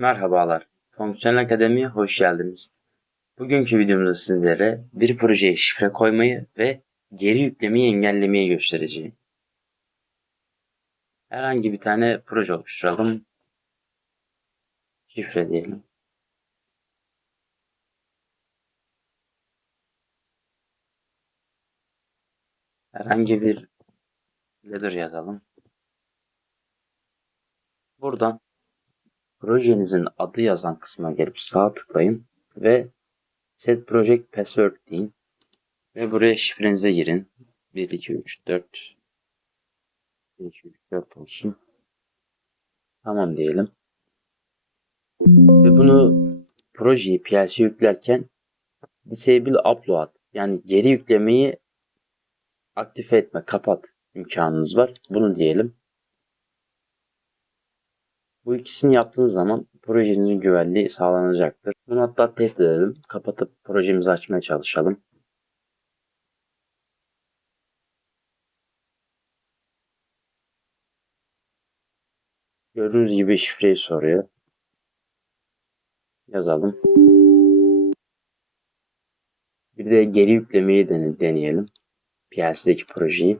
Merhabalar, Fonksiyonel Akademi'ye hoş geldiniz. Bugünkü videomuzda sizlere bir projeye şifre koymayı ve geri yüklemeyi engellemeyi göstereceğim. Herhangi bir tane proje oluşturalım. Şifre diyelim. Herhangi bir header yazalım. Buradan projenizin adı yazan kısma gelip sağ tıklayın ve Set Project Password deyin. Ve buraya şifrenize girin. 1, 2, 3, 4 1, 2, 3, 4 olsun. Tamam diyelim. Ve bunu projeyi PLC yüklerken Disable Upload yani geri yüklemeyi aktif etme, kapat imkanınız var. Bunu diyelim. Bu ikisini yaptığınız zaman projenizin güvenliği sağlanacaktır. Bunu hatta test edelim. Kapatıp projemizi açmaya çalışalım. Gördüğünüz gibi şifreyi soruyor. Yazalım. Bir de geri yüklemeyi deneyelim. PLC'deki projeyi.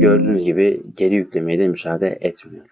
Gördüğünüz gibi geri yüklemeye de müsaade etmiyor.